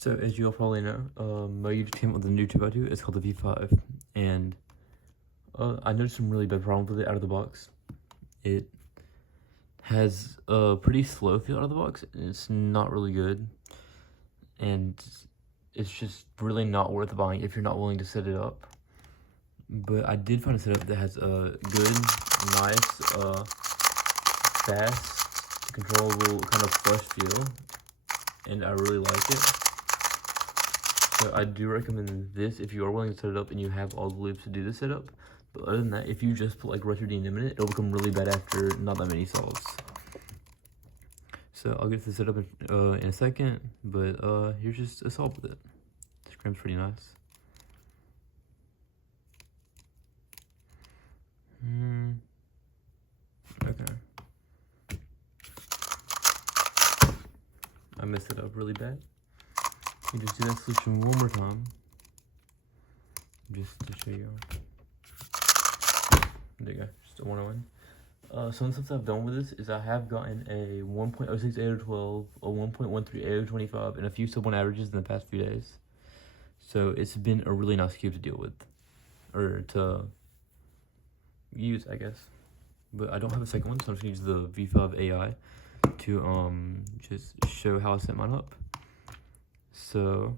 So as you all probably know, Mogi just came out with a new 2x2. It's called the V5, and I noticed some really bad problems with it out of the box. It has a pretty slow feel out of the box, and it's not really good, and it's just really not worth buying if you're not willing to set it up. But I did find a setup that has a good, nice, fast, controllable kind of flush feel, and I really like it. So I do recommend this if you are willing to set it up and you have all the loops to do the setup. But other than that, if you just put like retro DNM in it, it'll become really bad after not that many solves. So I'll get to the setup in a second, but here's just a solve with it. The scrim's pretty nice. Okay. I messed it up really bad. You just do that solution one more time, just to show you. There you go, just a 101. Some of the stuff I've done with this is I have gotten a 1.06 AO12, a 1.13 AO25, and a few sub 1 averages in the past few days. So it's been a really nice cube to deal with, or to use, I guess. But I don't have a second one, so I'm just gonna use the V5 AI to just show how I set mine up. So,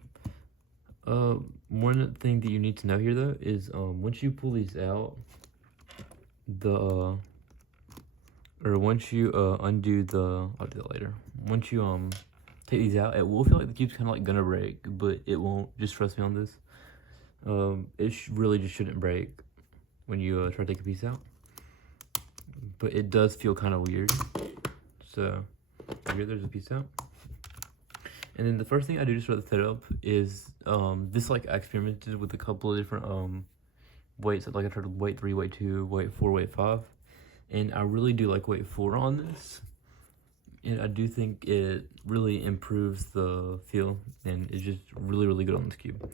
one thing that you need to know here though is once you pull these out, once you undo the, I'll do that later. Once you take these out, it will feel like the cube's kind of like gonna break, but it won't. Just trust me on this. It really just shouldn't break when you try to take a piece out, but it does feel kind of weird. So here, there's a piece out. And then the first thing I do to start the setup is this, like, I experimented with a couple of different weights. Like I tried weight 3, weight 2, weight 4, weight 5, and I really do like weight 4 on this, and I do think it really improves the feel and it's just really good on this cube.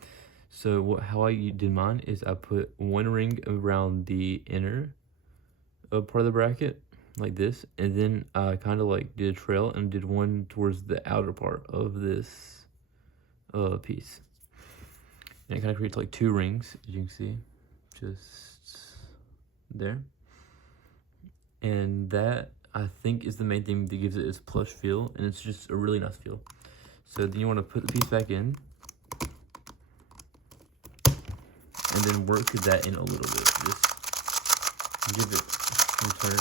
So how I did mine is I put one ring around the inner part of the bracket like this, and then I kind of like did a trail and did one towards the outer part of this piece, and it kind of creates like 2 rings, as you can see, just there. And that, I think, is the main thing that gives it its plush feel, and it's just a really nice feel. So then you want to put the piece back in, and then work that in a little bit. Just give it some turn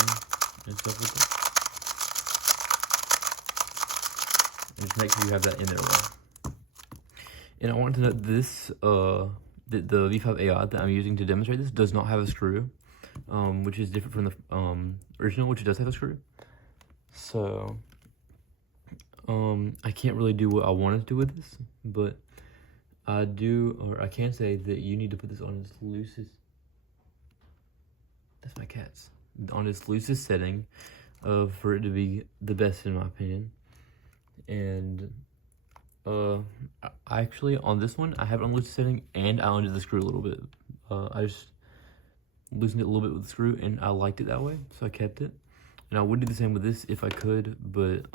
and stuff with it. And just make sure you have that in there well. And I want to note this, the V5 AI that I'm using to demonstrate this does not have a screw, which is different from the original, which does have a screw. So I can't really do what I wanted to do with this, but I can say that you need to put this on its loosest, that's my cat's, on its loosest setting for it to be the best, in my opinion. And actually on this one, I have it on loosest setting and I undid the screw a little bit. I just loosened it a little bit with the screw and I liked it that way, so I kept it. And I would do the same with this if I could, but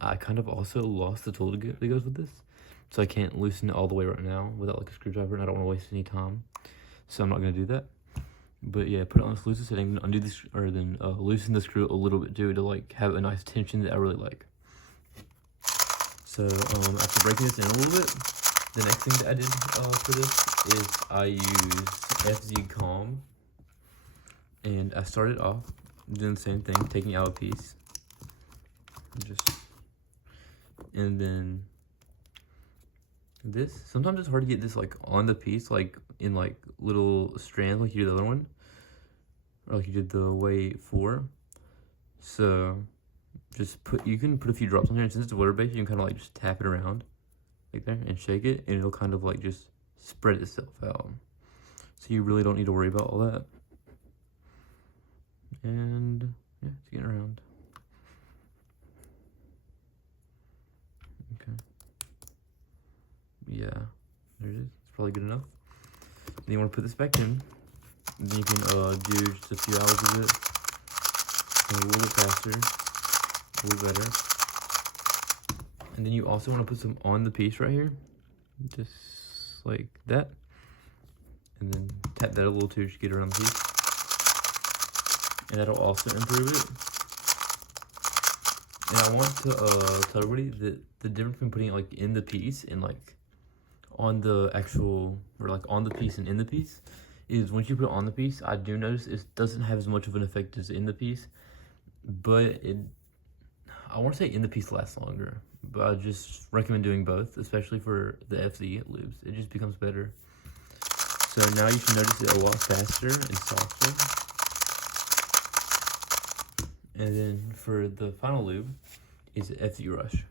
I kind of also lost the tool that goes with this, so I can't loosen it all the way right now without like a screwdriver, and I don't want to waste any time, so I'm not going to do that. But yeah, put it on its loosest setting, undo this, or then loosen the screw a little bit too, to like have a nice tension that I really like. So after breaking this in a little bit, the next thing that I did for this is I used FZ Calm, and I started off doing the same thing, taking out a piece, and then this. Sometimes it's hard to get this like on the piece, like in like little strands, like you did the other one, or like you did the weight 4. So just you can put a few drops on here, and since it's water based, you can kind of like just tap it around like there and shake it, and it'll kind of like just spread itself out. So you really don't need to worry about all that. And yeah, it's getting around. Okay. Yeah, there it is. It's probably good enough. Then you want to put this back in. Then you can do just a few hours of it, a little bit faster, a little better. And then you also want to put some on the piece right here, just like that, and then tap that a little too to get around the piece, and that'll also improve it. And I want to tell everybody that the difference between putting it like in the piece and like on the actual, or like on the piece and in the piece, is once you put it on the piece, I do notice it doesn't have as much of an effect as in the piece, but I want to say in the piece lasts longer, but I just recommend doing both, especially for the FZ lubes. It just becomes better. So now you can notice it a lot faster and softer. And then for the final lube is FZ Rush.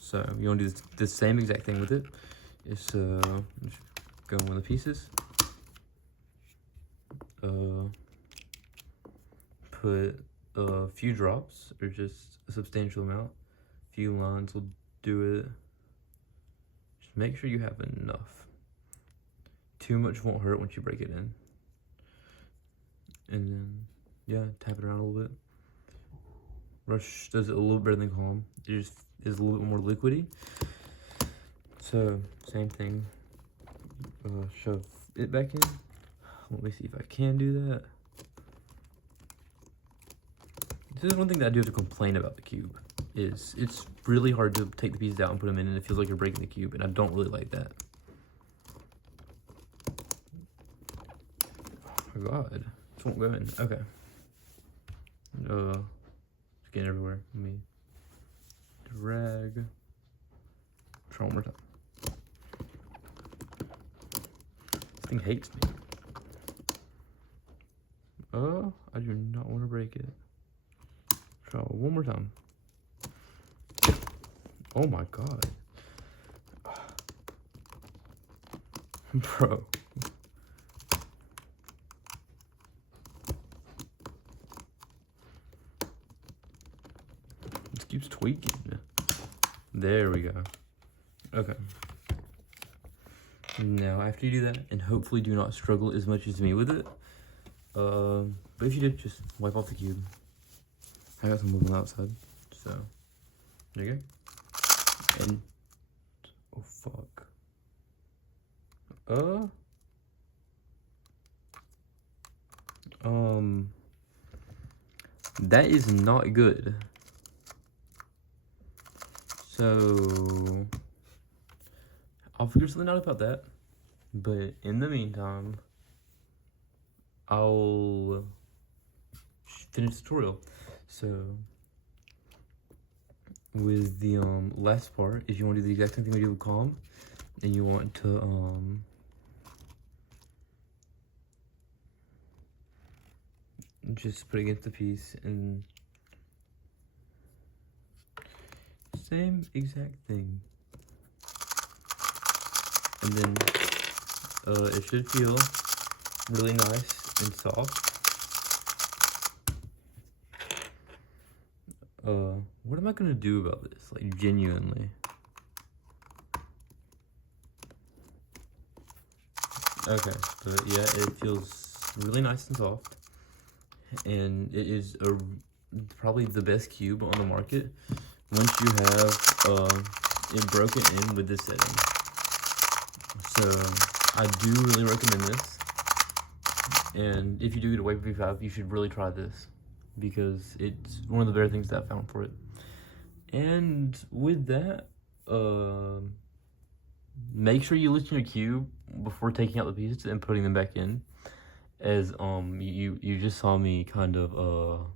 So you want to do the same exact thing with it. It's just go in one of the pieces. Put a few drops, or just a substantial amount. A few lines will do it. Just make sure you have enough. Too much won't hurt once you break it in. And then, yeah, tap it around a little bit. Rush does it a little better than Calm. It just is a little bit more liquidy. So, same thing. Shove it back in. Let me see if I can do that. This is one thing that I do have to complain about the cube. Is it's really hard to take the pieces out and put them in, and it feels like you're breaking the cube, and I don't really like that. Oh my god, this won't go in. Okay. It's getting everywhere. Let me drag. Try one more time. This thing hates me. I do not want to break it. Try one more time. Oh my god. Bro. This keeps tweaking. There we go. Okay. Now, after you do that, and hopefully do not struggle as much as me with it, but if you did, just wipe off the cube. I got some on the outside, so there you go. And oh fuck. That is not good. So I'll figure something out about that. But in the meantime, I'll finish the tutorial. So with the last part, if you want to do the exact same thing we did with Calm, and you want to just put it against the piece, and same exact thing. And then it should feel really nice and soft. What am I gonna do about this? Like, genuinely. Okay, but yeah, it feels really nice and soft. And it is probably the best cube on the market once you have it broken in with this setting. So I do really recommend this. And if you do get a Weipo V5, you should really try this, because it's one of the better things that I found for it. And with that, make sure you loosen your cube before taking out the pieces and putting them back in, as you just saw me kind of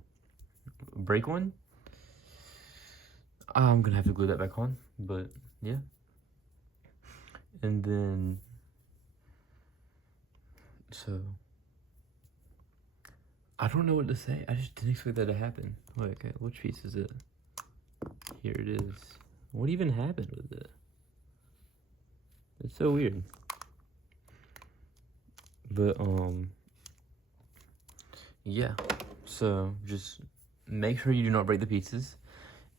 break one. I'm gonna have to glue that back on, but yeah. And then so I don't know what to say. I just didn't expect that to happen. Wait, okay, which piece is it? Here it is. What even happened with it? It's so weird. But yeah. So just make sure you do not break the pieces,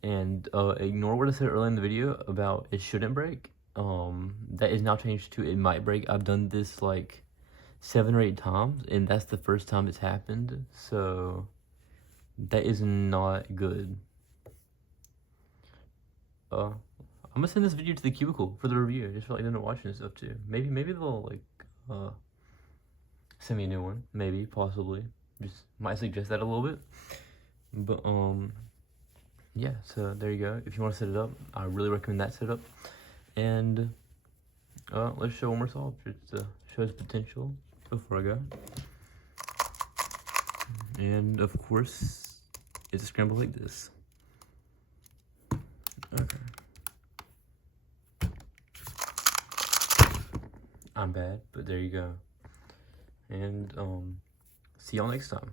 and ignore what I said earlier in the video about it shouldn't break. That is now changed to it might break. I've done this like 7 or 8 times, and that's the first time it's happened, so that is not good. I'm gonna send this video to the cubicle for the review, just for like them to watch and stuff too. Maybe they'll like send me a new one. Maybe, possibly. Just might suggest that a little bit. But yeah, so there you go. If you want to set it up, I really recommend that setup. And let's show one more solve just to show its potential before I go. And of course, it's a scramble like this. Okay. I'm bad, but there you go. And see y'all next time.